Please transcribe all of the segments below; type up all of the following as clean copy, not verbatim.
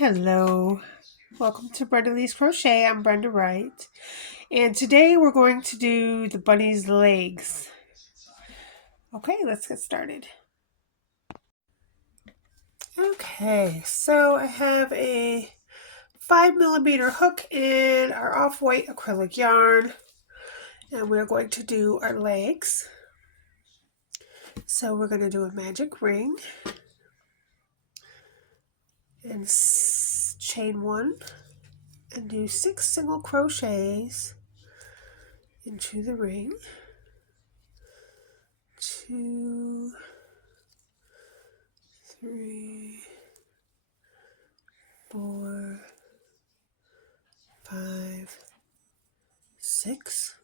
Hello, welcome to Brenda Lee's Crochet. I'm Brenda Wright, and today we're going to do the bunny's legs. Okay, let's get started. Okay, so I have a 5mm hook and our off-white acrylic yarn, and we're going to do our legs. So we're going to do a magic ring and chain 1 and do 6 single crochets into the ring. 2, 3, 4, 5, 6.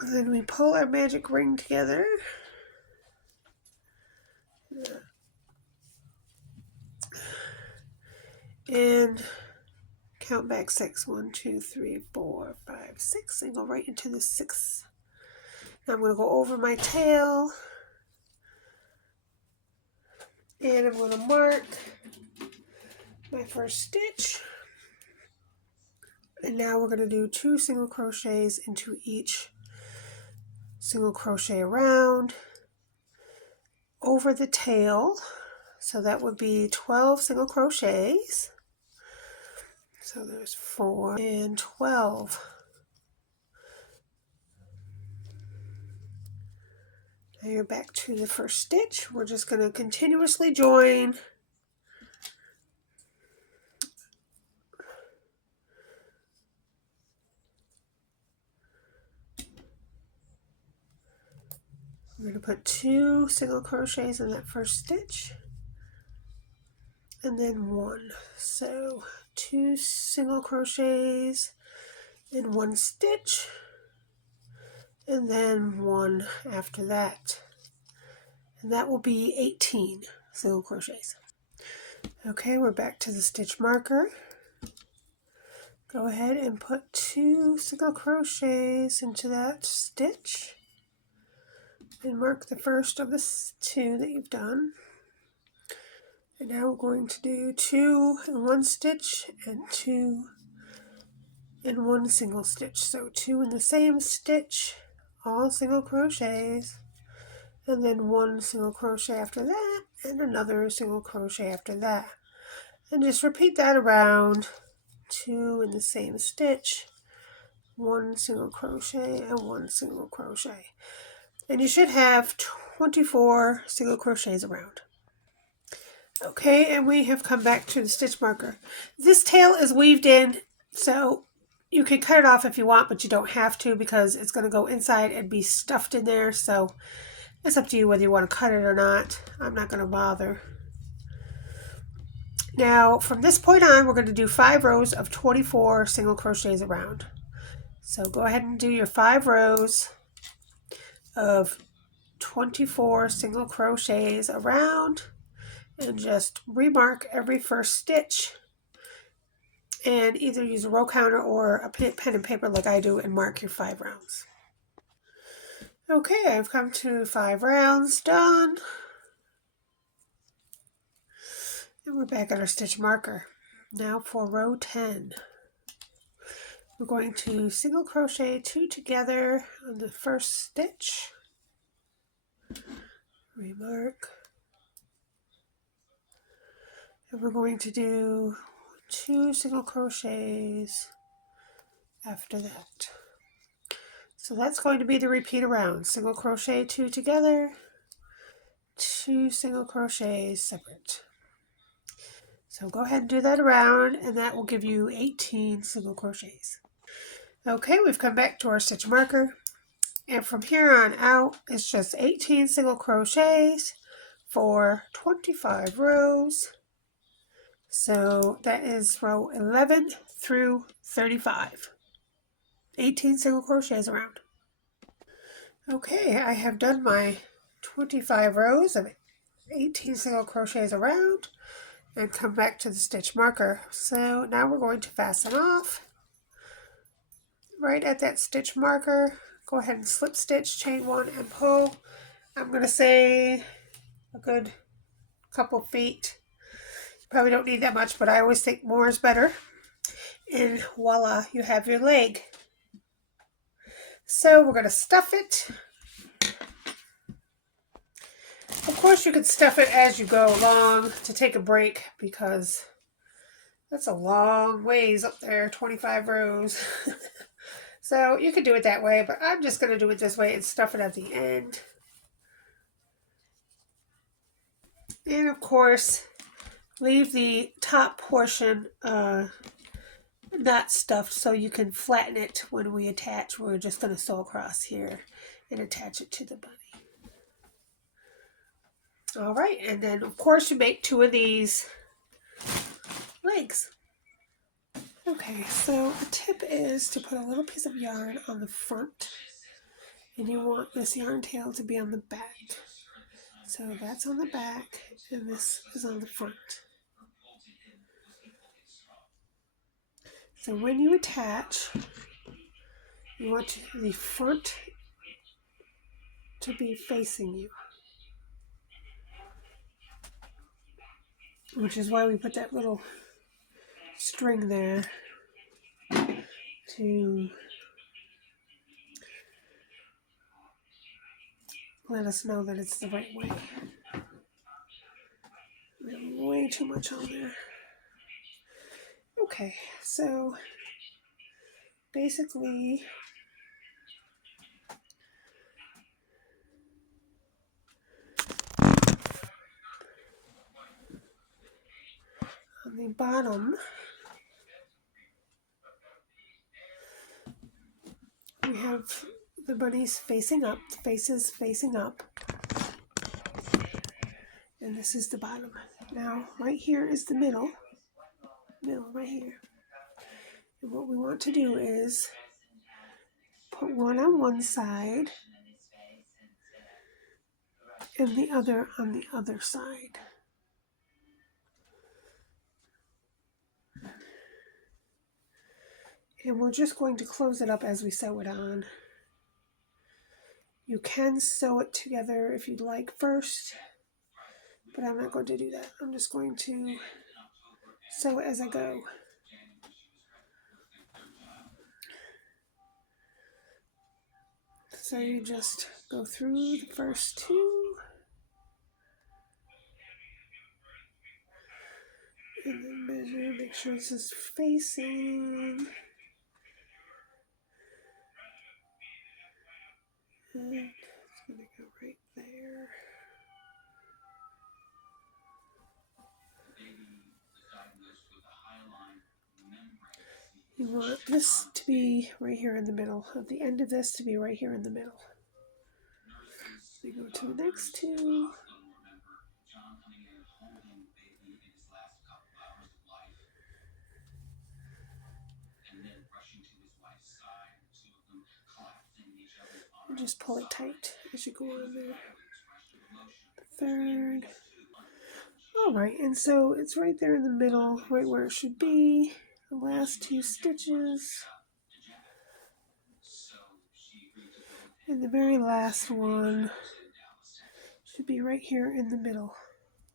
And then we pull our magic ring together. And count back 6. 1, 2, 3, 4, 5, 6. And go right into the 6th. Now I'm going to go over my tail. And I'm going to mark my first stitch. And now we're going to do 2 single crochets into each single crochet around over the tail. So that would be 12 single crochets. So there's 4 and 12. Now you're back to the first stitch. We're just going to continuously join. We're going to put 2 single crochets in that first stitch and then 1. So 2 single crochets in 1 stitch and then 1 after that. And that will be 18 single crochets. Okay, we're back to the stitch marker. Go ahead and put 2 single crochets into that stitch and mark the first of the 2 that you've done. And now we're going to do 2 in 1 stitch and 2 in 1 single stitch. So 2 in the same stitch, all single crochets, and then 1 single crochet after that, and another single crochet after that. And just repeat that around. 2 in the same stitch, 1 single crochet, and 1 single crochet. And you should have 24 single crochets around. Okay, and we have come back to the stitch marker. This tail is weaved in, so you can cut it off if you want, but you don't have to because it's going to go inside and be stuffed in there. So it's up to you whether you want to cut it or not. I'm not going to bother. Now, from this point on, we're going to do 5 rows of 24 single crochets around. So go ahead and do your 5 rows of 24 single crochets around and just remark every first stitch and either use a row counter or a pen and paper like I do and mark your 5 rounds. Okay, I've come to 5 rounds done. And we're back at our stitch marker. Now for row 10. We're going to single crochet 2 together on the first stitch. Remark. And we're going to do 2 single crochets after that. So that's going to be the repeat around. Single crochet 2 together, 2 single crochets separate. So go ahead and do that around, and that will give you 18 single crochets. Okay, we've come back to our stitch marker, and from here on out, it's just 18 single crochets for 25 rows. So that is row 11 through 35. 18 single crochets around. Okay, I have done my 25 rows of 18 single crochets around and come back to the stitch marker. So now we're going to fasten off. Right at that stitch marker, go ahead and slip stitch, chain 1 and pull. I'm going to say a good couple feet. You probably don't need that much, but I always think more is better. And voila, you have your leg. So we're going to stuff it. Of course, you could stuff it as you go along to take a break because that's a long ways up there, 25 rows. So you could do it that way, but I'm just going to do it this way and stuff it at the end. And of course, leave the top portion not stuffed so you can flatten it when we attach. We're just going to sew across here and attach it to the bunny. All right, and then of course you make 2 of these legs. Okay, so a tip is to put a little piece of yarn on the front, and you want this yarn tail to be on the back. So that's on the back, and this is on the front. So when you attach, you want the front to be facing you, which is why we put that little string there to let us know that it's the right way. Way too much on there. Okay, so basically on the bottom we have the bunnies facing up, the faces facing up, and this is the bottom. Now right here is the middle right here. And what we want to do is put one on one side and the other on the other side. And we're just going to close it up as we sew it on. You can sew it together if you'd like first, but I'm not going to do that. I'm just going to sew it as I go. So you just go through the first 2, and then measure, make sure this is facing. And it's going to go right there. You want this to be right here in the middle, of the end of this to be right here in the middle. We go to the next 2. And just pull it tight as you go on there. The 3rd. Alright, and so it's right there in the middle, right where it should be. The last 2 stitches. And the very last one should be right here in the middle.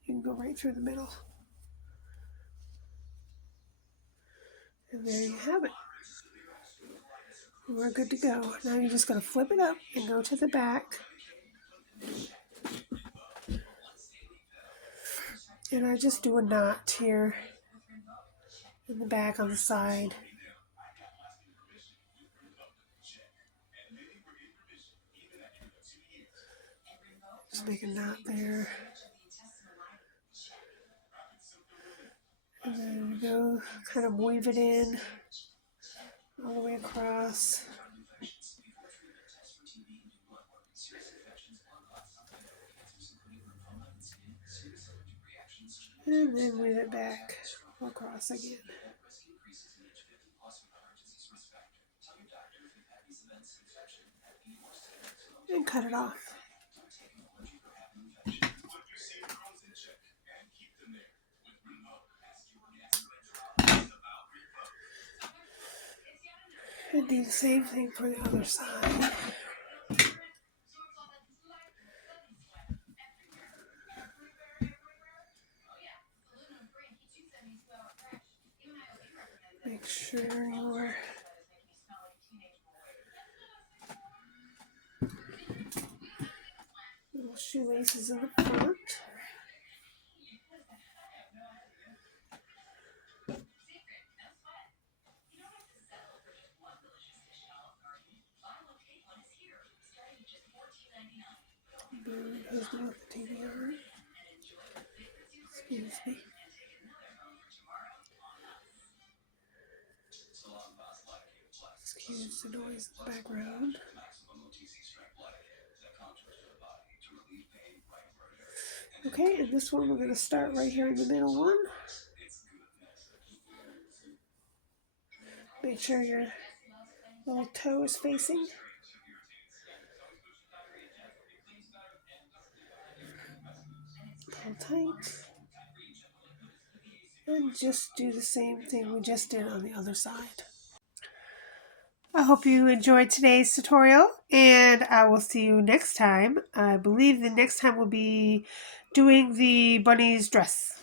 You can go right through the middle. And there you have it. We're good to go. Now you're just going to flip it up and go to the back. And I just do a knot here in the back on the side. Just make a knot there. And then go kind of weave it in all the way across. And then weave it back across again. And cut it off. And do the same thing for the other side. sure your little shoelaces in the front. Husband with the TV on. Excuse me. Excuse the noise in the background. Okay, and this one we're going to start right here in the middle one. Make sure your little toe is facing. Pull tight. And just do the same thing we just did on the other side. I hope you enjoyed today's tutorial, and I will see you next time. I believe the next time we'll be doing the bunny's dress.